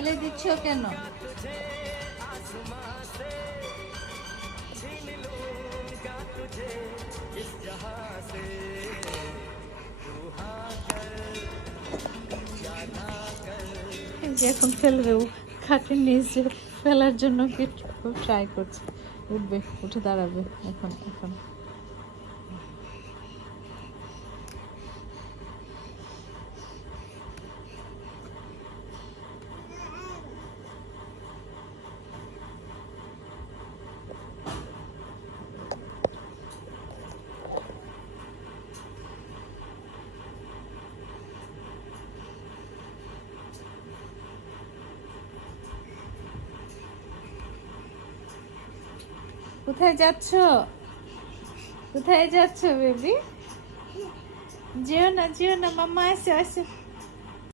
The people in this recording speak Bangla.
ফেলে দিচ্ছ কেন? এই যে এখন ফেলবে, খাটের নিচে ফেলার জন্য কি ট্রাই করছে। উঠবে, উঠে দাঁড়াবে এখন এখন। কোথায় যাচ্ছ? কোথায় যাচ্ছ বেবি? যেও না, যেও না, মাম্মা আসো আসো।